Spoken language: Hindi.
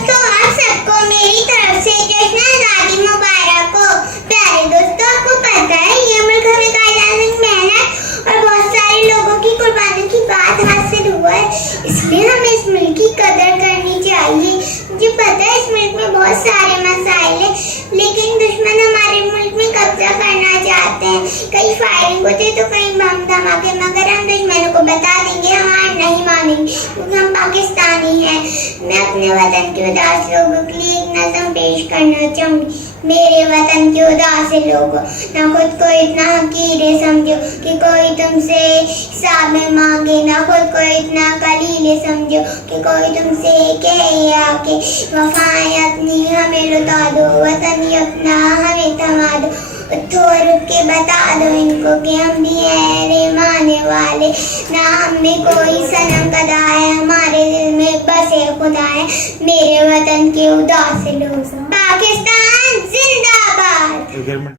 दोस्तों, आप सबको मेरी तरफ से जश्न आज़ादी मुबारक हो। प्यारे दोस्तों, आपको पता है ये मुल्क हमें कायदानी मेहनत और बहुत सारे लोगों की कुर्बानी की बाद हासिल हुआ है, इसलिए हमें इस मुल्क की कदर करनी चाहिए। मुझे पता है इस मुल्क में बहुत सारे मसाइल हैं, लेकिन दुश्मन हमारे मुल्क में कब्जा करना चाहते हैं। कहीं फायरिंग होती है तो कहीं बम धमाके, मगर हम दुश्मनों को बता देंगे, हार नहीं मानेंगे क्योंकि हम पाकिस्तानी हैं। मैं अपने वतन के उदास लोगों के लिए एक नज़म पेश करना चाहूँगी। मेरे वतन के उदास लोगों, ना खुद को इतना हकीर समझो कि कोई तुमसे हिसाब में मांगे, ना खुद को इतना कलील समझो कि कोई तुमसे कहे आके वफाएं अपनी हमें लुटा दो, वतन ही अपना हमें थमा दो। थोड़ के बता दो इनको कि हम भी हैं रे माने वाले, ना हमें कोई सनम कदा है, हमारे दिल में बसे खुदा है। मेरे वतन के उदास लोग।